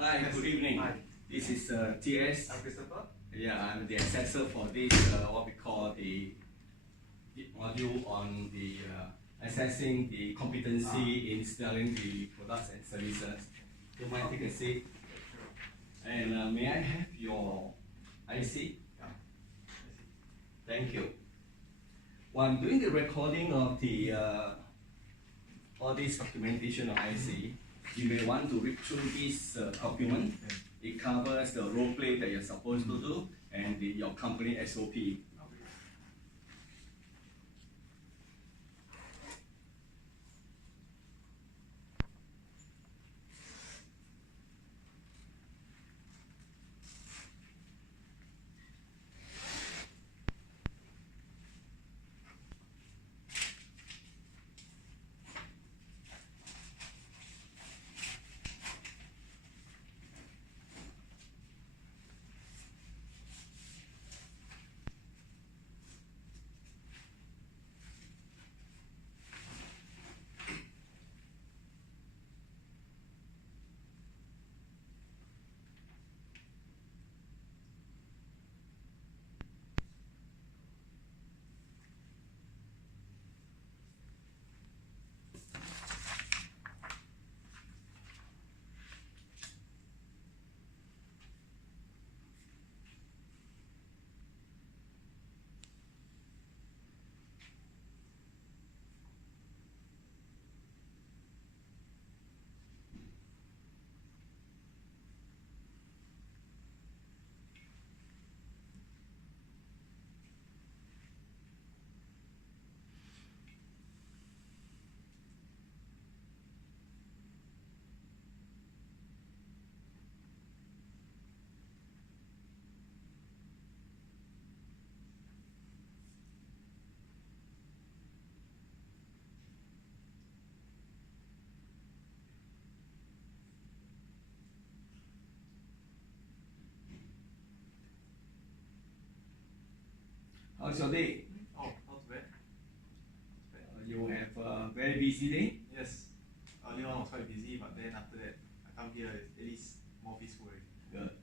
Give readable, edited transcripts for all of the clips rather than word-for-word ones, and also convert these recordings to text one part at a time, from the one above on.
Hi, good evening. Hi. This is TS. I'm Christopher. Yeah, I'm the assessor for this, what we call the module on the assessing the competency in selling the products and services. Do you mind take a seat? Sure. And may I have your IC? Yeah. Thank you. While I'm doing the recording of the all this documentation of IC, you may want to read through this document. It covers the role play that you're supposed to do and your company SOP. How's your day? Oh, not bad. You have a very busy day? Yes. Earlier on was quite busy, but then after that, I come here, it's at least more peaceful already. Good.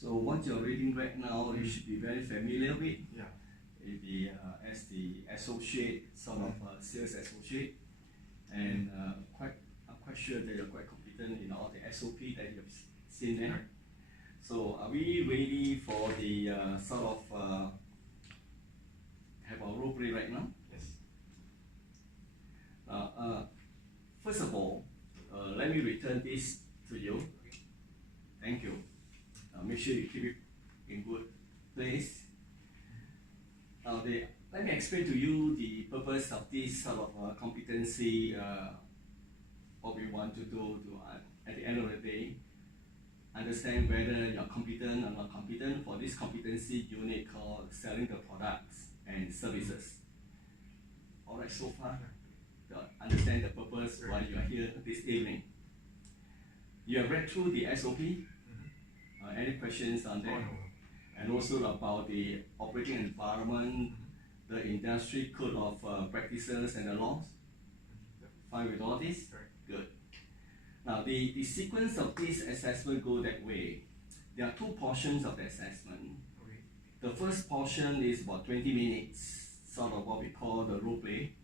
So what you're reading right now, you should be very familiar with. Yeah. As the associate, sort of sales associate, and I'm quite sure that you're quite competent in all the SOP that you've seen there. So are we ready for the sort of have our role play right now? Yes. First of all, let me return this to you. Okay. Thank you. Make sure you keep it in good place. Now, let me explain to you the purpose of this sort of competency, what we want to do to, at the end of the day, understand whether you're competent or not competent for this competency unit called selling the products and services. Alright, so far, understand the purpose why you are here this evening. You have read through the SOP. Any questions on that? Oh, no. And also about the operating environment, the industry code of practices and the laws. Fine with all this? Correct. Good. Now the sequence of this assessment go that way. There are two portions of the assessment. Okay. The first portion is about 20 minutes, sort of what we call the role play.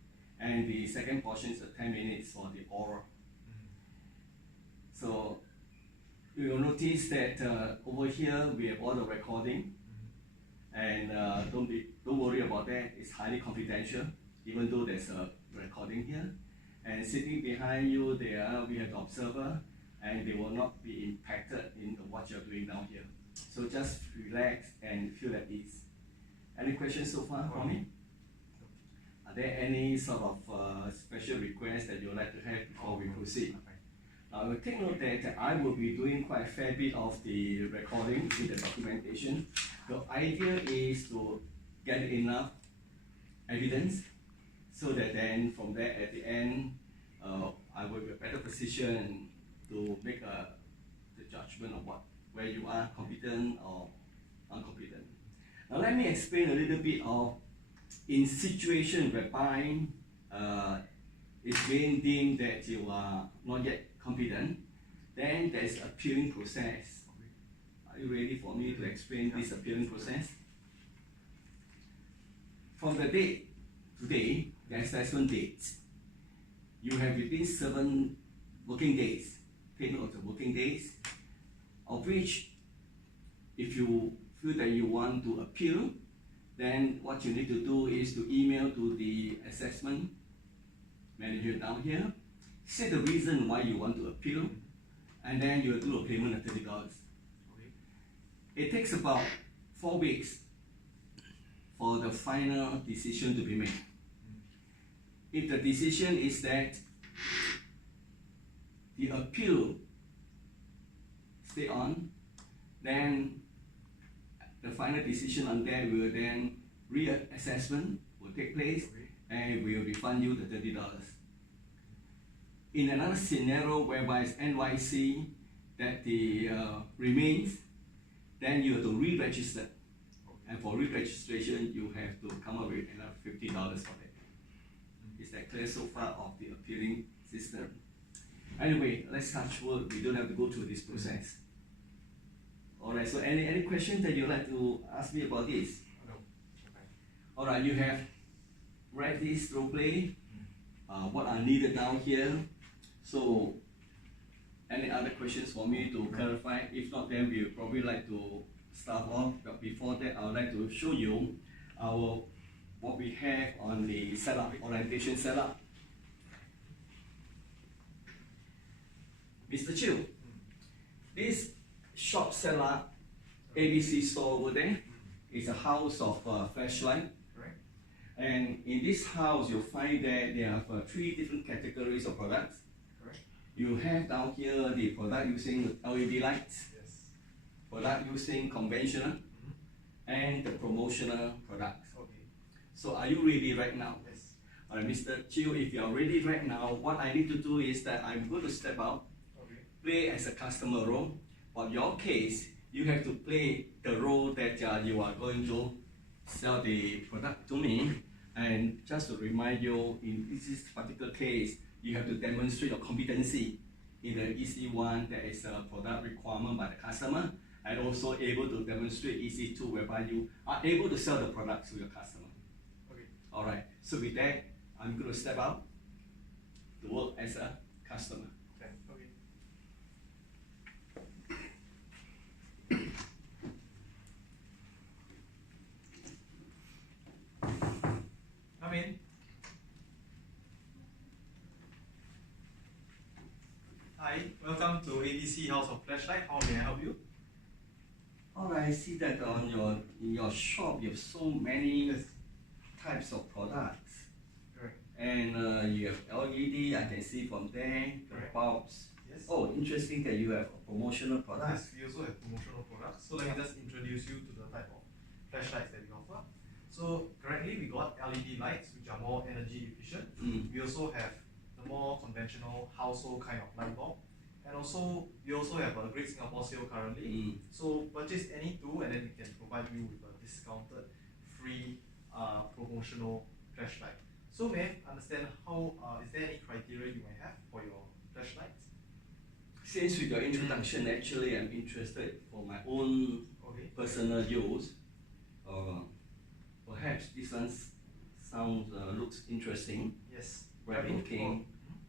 And the second portion is 10 minutes for the oral. So you will notice that over here we have all the recording, and don't worry about that. It's highly confidential, even though there's a recording here. And sitting behind you there, we have the observer, and they will not be impacted in what you're doing down here. So just relax and feel at ease. Any questions so far for me? Are there any sort of special requests that you would like to have before we proceed? Take note that I will be doing quite a fair bit of the recording in the documentation. The idea is to get enough evidence so that then from there at the end, I will be in a better position to make the judgment of where you are competent or incompetent. Now let me explain a little bit of in situation whereby it's being deemed that you are not yet competent, then there's appealing process. Are you ready for me to explain this appealing process? From the date today, the assessment date, you have within 7 working days, take note of the working days, of which if you feel that you want to appeal, then what you need to do is to email to the assessment manager down here, say the reason why you want to appeal, and then you will do a payment of $30. Okay. It takes about 4 weeks for the final decision to be made. If the decision is that the appeal stay on, then the final decision on that will then reassessment will take place, and we will refund you the $30. In another scenario whereby it's NYC that the remains, then you have to re-register, and for re-registration you have to come up with another $50 for that. Is that clear so far of the appealing system? Anyway, let's touch wood. We don't have to go through this process. Alright, so any questions that you'd like to ask me about this? No. Okay. Alright, you have read this role play, what are needed down here. So, any other questions for me to clarify? If not, then we would probably like to start off. But before that, I would like to show you what we have on the setup, orientation setup. Mr. Chiu, this shop setup, ABC store over there, is a house of flashlight. Correct. And in this house, you'll find that there are 3 different categories of products. Correct. You have down here the product using LED lights, Yes. product using conventional, and the promotional products. Okay. So are you ready right now? Yes. Alright, Mr. Chiu, if you are ready right now, what I need to do is that I'm going to step out, Okay. play as a customer role. For your case, you have to play the role that you are going to sell the product to me. And just to remind you, in this particular case, you have to demonstrate your competency in the EC1, that is a product requirement by the customer, and also able to demonstrate EC2, whereby you are able to sell the product to your customer. Okay. Alright, so with that, I'm going to step out to work as a customer. Okay. Okay. Come in. Hi, welcome to ABC House of Flashlight. How may I help you? Alright, I see that in your shop you have so many Yes. types of products. Correct. And you have LED, I can see from there, the Correct. bulbs. Yes. Oh, interesting that you have promotional products. Yes, we also have promotional products. So let me just introduce you to the type of flashlights that we offer. So currently we got LED lights which are more energy efficient. We also have the more conventional household kind of light bulb. And also we also have a Great Singapore Sale currently. So purchase any two and then we can provide you with a discounted free promotional flashlight. So may I understand how is there any criteria you might have for your flashlights? Since with your introduction, actually I'm interested for my own Okay. personal use. Perhaps this one sounds looks interesting. Yes. Right, You're in okay.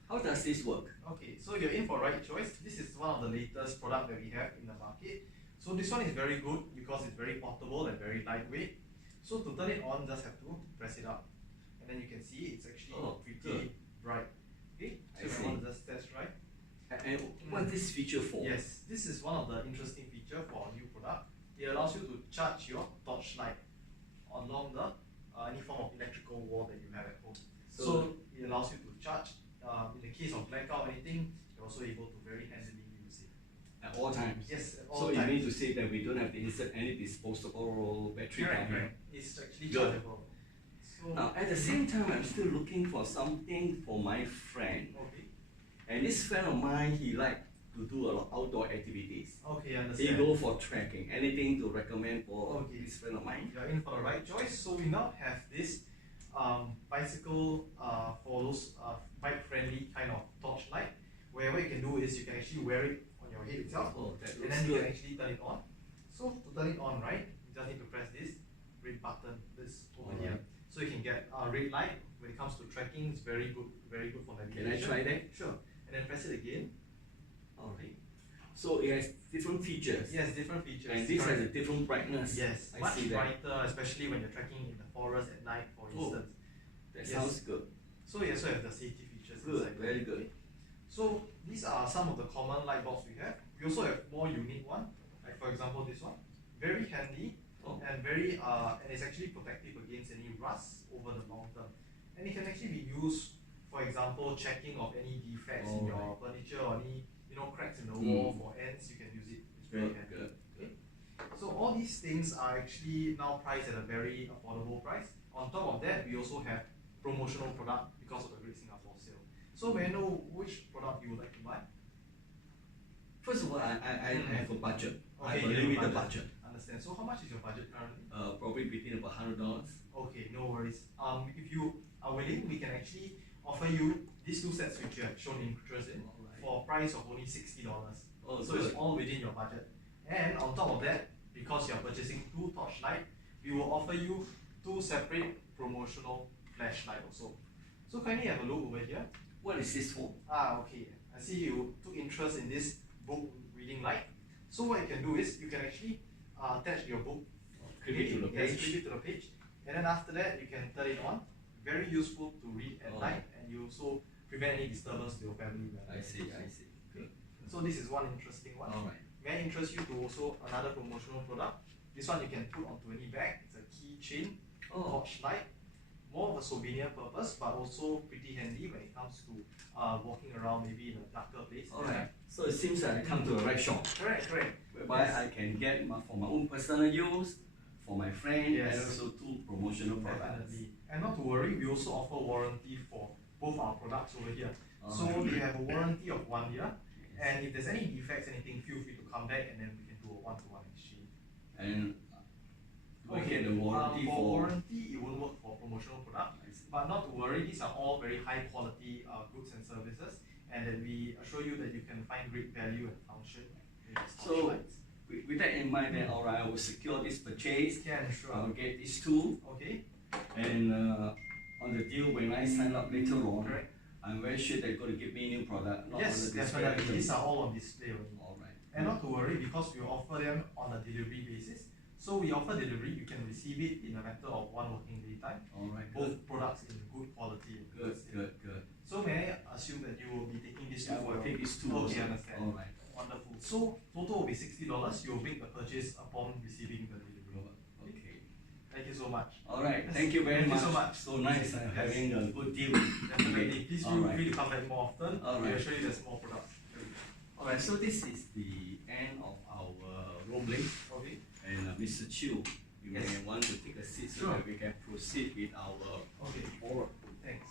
How does this work? Okay, so you're in for right choice. This is one of the latest product that we have in the market. So this one is very good because it's very portable and very lightweight. So to turn it on, just have to press it up. And then you can see it's actually pretty good. bright. Okay, so I if see. I want to just test drive. And what's this feature for? Yes, this is one of the interesting feature for our new product. It allows you to charge your torchlight along the any form of electrical wall that you have at home. So it allows you to charge. In the case of blackout or anything, you're also able to very handily use it. At all times? Yes, at all So times. you mean to say that we don't have to insert any disposable battery down Correct, here? correct. It's actually Good. chargeable. So, Now, at the same time, I'm still looking for something for my friend. okay. And this friend of mine, he like to do a lot of outdoor activities. Okay, He understand. go for trekking. Anything to recommend for Okay. this friend of mine? You're in for the right choice. So we now have this bicycle for those bike-friendly kind of torchlight, where what you can do is you can actually wear it on your head itself, Oh, that and looks then you good. can actually turn it on. So to turn it on, right, you just need to press this red button, this over here. Alright. So you can get a red light. When it comes to tracking, it's very good for Can navigation. I try that? Sure. And then press it again. Alright. So it has different features. Yes, different features. And this has Correct. a different brightness. Yes, I much see that. brighter, especially when you're trekking in the forest at night, for Oh, instance. That Yes. sounds good. So you also have the safety features Good, inside. very good. So these are some of the common light bulbs we have. We also have more unique one, like for example this one. Very handy Oh. and very and it's actually protective against any rust over the long term. And it can actually be used, for example, checking of any defects in your furniture or any cracks in the wall for ants. You can use it. It's very Good, handy. good. Okay. So all these things are actually now priced at a very affordable price. On top of that, we also have promotional product because of the Great Singapore Sale. So may I know which product you would like to buy? First of all, I have a budget. I have a you have limited budget. Understand. So how much is your budget currently? Probably between about $100. Okay, no worries. If you are willing, we can actually offer you these two sets which you have shown interest in Alright. for a price of only $60. Oh, So good. it's all within your budget. And on top of that, because you're purchasing two torchlight, we will offer you two separate promotional flashlight also. So kindly have a look over here. What is this for? Okay. I see you took interest in this book reading light. So what you can do is you can actually attach your book. Clip it to the Yes, page. clip it to the page. And then after that, you can turn it on. Very useful to read at Oh. night, and you also prevent any disturbance to your family. I see, I see. Okay. So this is one interesting one. Alright. May I interest you to also another promotional product? This one you can put onto any bag. It's a keychain Oh, torchlight. More of a souvenir purpose, but also pretty handy when it comes to walking around maybe in a darker place. alright. So it seems that I come to the right shop, Correct, correct. whereby I can get for my own personal use, for my friend, Yes. and also two promotional products. Definitely. And not to worry, we also offer warranty for both our products over here. So Alright. we have a warranty of 1 year, Yes. and if there's any defects, anything, feel free to come back and then we can do a one-to-one exchange. And do I get the warranty for for? warranty, it won't work for promotional product. I see. But not to worry, these are all very high quality goods and services, and that we assure you that you can find great value and function in these So, torchlights. With that in mind, then alright, I will secure this purchase. Can, I sure. will get these two, Okay, and on the deal when I sign up later on, correct. I'm very sure they're going to give me new product, not Yes, on the display. definitely. These are all on display only. Alright. And not to worry, because we offer them on a delivery basis. So we offer delivery, you can receive it in a matter of 1 working day time. Alright, good, Both products in good quality. and good, state. good, good. So may I assume that you will be taking this Yeah, I two will for take these two Okay, also. understand. Alright. Wonderful. So total will be $60. You will make the purchase upon receiving the delivery. Okay. Thank you so much. Alright, Yes. thank you very Thank you much. so much. So nice having a good deal. Definitely. Please feel Alright. free to come back more often. Alright. We'll show you there's more products. Alright, so this is the end of our roaming. Okay. And Mr. Chew, you Yes. may want to take a seat so Sure. that we can proceed with our Okay. oral. Thanks.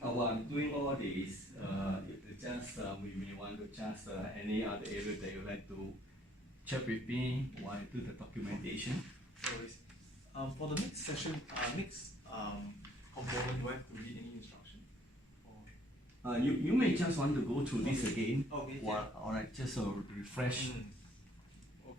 While I'm doing all this, we may want to just any other area that you like to check with me while I do the documentation. No worries. For the next session, next component, do I have to read any instruction? Or You may just want to go through this again. Okay. While, alright, just a refresh. Okay.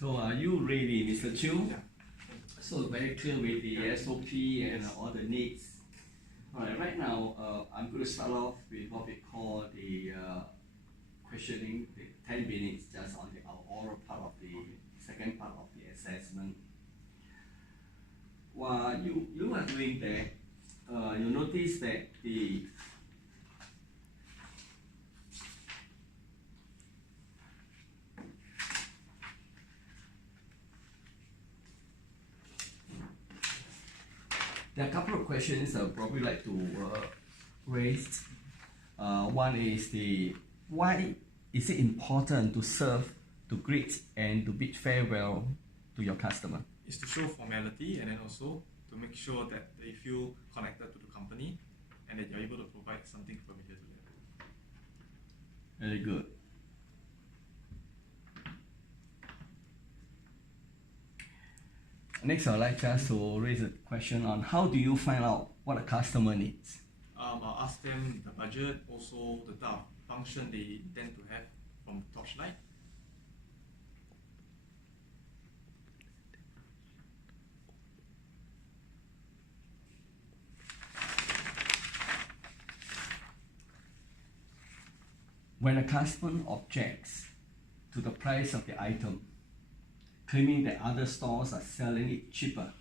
So are you ready, Mr. Chu? Yeah. So very clear with the SOP and all the needs. Alright, right now I'm going to start off with what we call the questioning, the 10 minutes just on our oral part of the second part of the assessment. While you are doing that, you notice that there are a couple of questions I would probably like to raise. One is why is it important to serve, to greet, and to bid farewell to your customer? Is to show formality and then also to make sure that they feel connected to the company and that you're able to provide something familiar to them. Very good. Next, I'd like just to raise a question on how do you find out what a customer needs? I'll ask them the budget, also the type of function they intend to have from Torchlight. When a customer objects to the price of the item, claiming that other stores are selling it cheaper,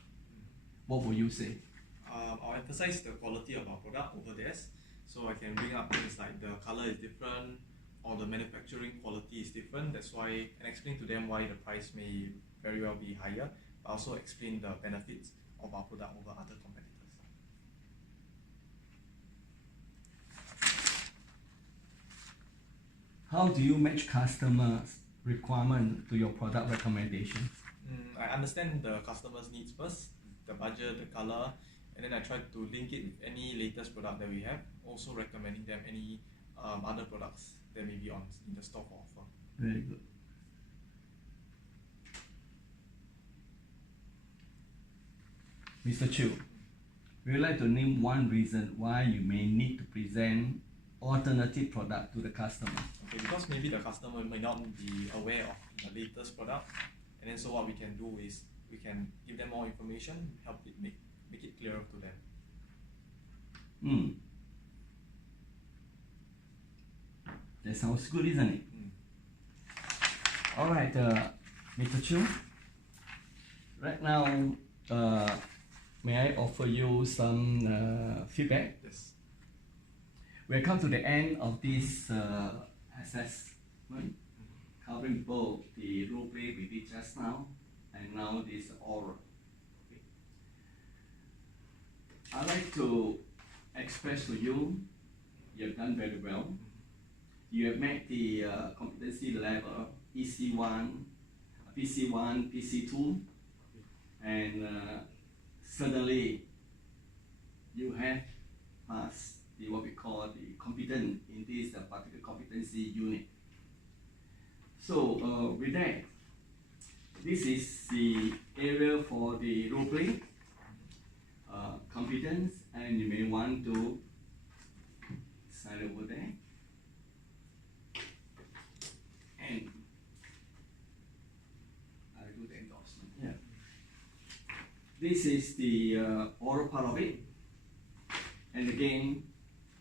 what will you say? I'll emphasize the quality of our product over theirs. So I can bring up things like the color is different or the manufacturing quality is different. That's why, and explain to them why the price may very well be higher, but also explain the benefits of our product over other competitors. How do you match customers' requirement to your product recommendation? I understand the customer's needs first, the budget, the color, and then I try to link it with any latest product that we have, also recommending them any other products that may be in the store for offer. Very good. Mr. Chu, would you like to name one reason why you may need to present alternative product to the customer? Okay, because maybe the customer may not be aware of the latest product, and then so what we can do is we can give them more information, help it make it clearer to them. That sounds good, isn't it? Alright, Mr. Chu, right now, may I offer you some feedback? Yes. We have come to the end of this assessment, covering both the role play we did just now and now this oral. Okay. I'd like to express to you, you have done very well. You have met the competency level EC1, PC1, PC2, and certainly you have passed what we call the competent in this particular competency unit. So with that, this is the area for the role play, competence, and you may want to sign over there. And I'll do the endorsement. Yeah. This is the oral part of it. And again,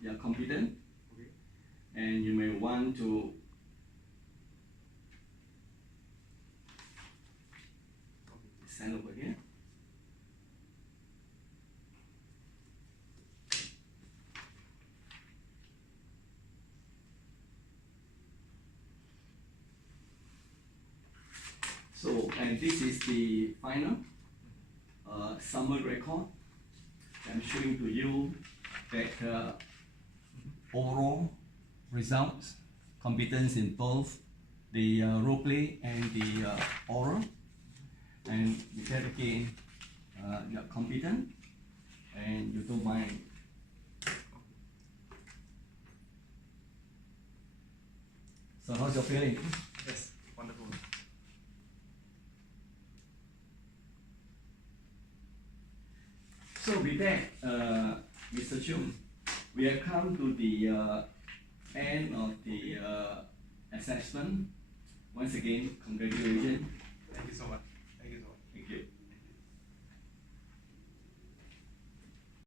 you are competent. Okay. And you may want to sign over here. So, and this is the final summary record. I'm showing to you that overall results, competence in both the role play and the oral. And with that again, you are competent and you don't mind. So how's your feeling? Yes, wonderful. So with that, Mr. Chung, we have come to the end of the assessment. Once again, congratulations. Thank you so much.